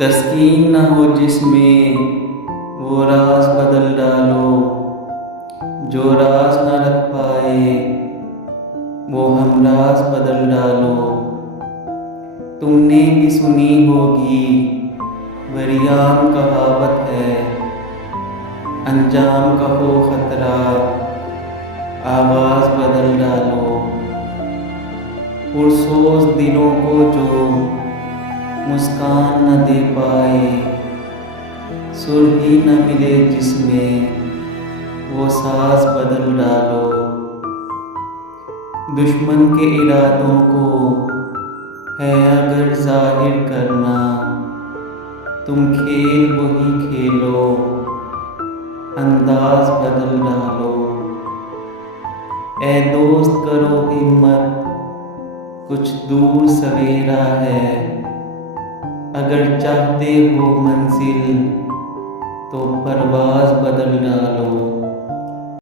तस्कीन न हो जिसमें वो राज बदल डालो। जो राज न रख पाए वो हमराज बदल डालो। तुमने भी सुनी होगी वरियाम कहावत है, अंजाम का हो खतरा आवाज बदल डालो। पुरसोज दिलों को जो मुस्कान न दे पाए, सुर ही न मिले जिसमें वो साज बदल डालो। दुश्मन के इरादों को है अगर जाहिर करना, तुम खेल वही खेलो अंदाज बदल डालो। ए दोस्त करो हिम्मत कुछ दूर सवेरा है, अगर चाहते हो मंजिल तो परवाज बदल डालो।